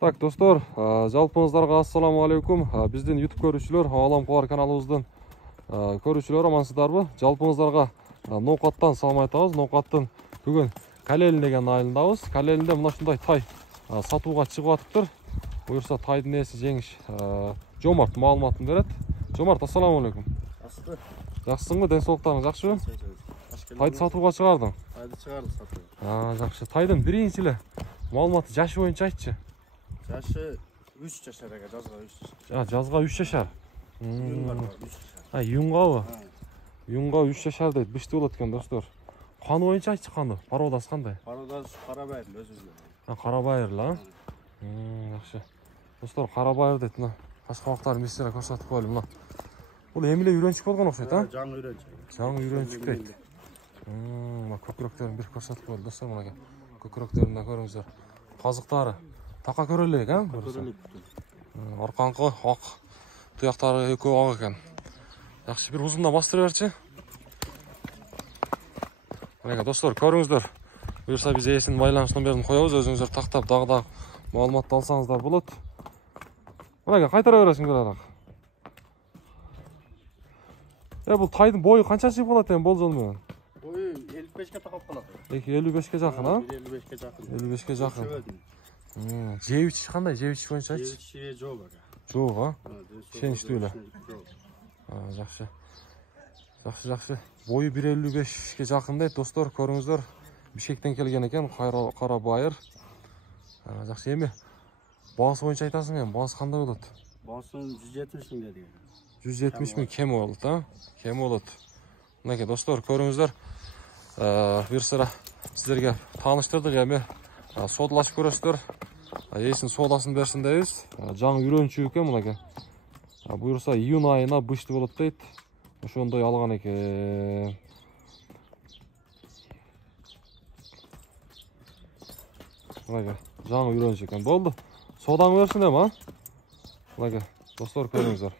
Так, достор, жалпыңыздарга ассаламу алейкум. Биздин YouTube көрүүчүлөр, Алам Кубар каналыбыздын көрүүчүлөр амансыздарбы? Жалпыңыздарга ноокаттан салам айтабыз. Ноокаттын бүгүн Калелин деген айылындабыз. Калелинде мына ушундай тай сатууга чыгып атыптыр. Буюрса тайдын ээси жеңиш Жомарт маалыматын берет. Жомарт, ассаламу алейкум. Жакшысыңбы? Ден соолуктарың жакшыбы? Тайды сатууга чыгардың? Тайды чыгардык сатууга. Жакшы. Тайдын биринчи эле маалыматы жашы боюнча айтчы. Жашы 3 жашар экен, жазга 3 жашар. Жазга 3 жашар. Юнгабы? Юнга 3 жашар дейт. Бишти болот экен, достор. Каны боюнча айтчы, каны? Породасы кандай? Породасы Карабайыр өзүбүз. Карабайыр ла. Жакшы. Достор, Карабайыр дейт. Мына кашкабактарын бизге көрсөтүп коелу. Мына. Бул эмиле үйрөнчүк болгон окшойт, а? Жаңы үйрөнчүк. Жаңы үйрөнчүк дейт. Мына көкүрөктөрүн бир көрсөтүп коелу, достор, мына. Көкүрөктөрүн да көрүңүздөр. Казыктары така көрөлүк, а? Аркаңкы ак, туяктары экөө ак экен. Жакшы, бир узундан бастыра берчи. Мына достор, көрүңүздөр. Буюрса биз ээсинин байланыш номерин коебуз, өзүңүздөр тактап дагы маалымат алсаңыздар болот. Мына кайтара бересиңдер арак. Бул тайдын бою канча чыгып калат экен болжол менен? Бою 55ке такап калат. 55ке жакын, а? 55ке жакын. 55ке жакын. Жебичи кандай? Жебичи боюнча айтчы. Жебичи жок экен. Жок, а? Ишеничтүү эле. Жакшы. Жакшы. Бою 1.55ке жакын дейт, достор, көрүңүздөр. Бишкектен келген экен, Карабайыр. Жакшы, эми баасы боюнча айтасың эми, баасы кандай болот? Баасы 170 миң деген. 170 миң кем болот, а? Кем болот. Мынакей, достор, көрүңүздөр. Бир сыра сиздерге тааныштырдык, эми содалашып көрөсүздөр. Ээсинин соодасын берсин дейбиз. Жаңы үйрөнчүк экен мынакей. Буюрса июнь айына бышты болот дейт. Ошондой алган экен. Мынакей, жаңы үйрөнчүк экен. Болду. Соодаңы берсин эми, а? Мынакей, достор, көрүңүздөр.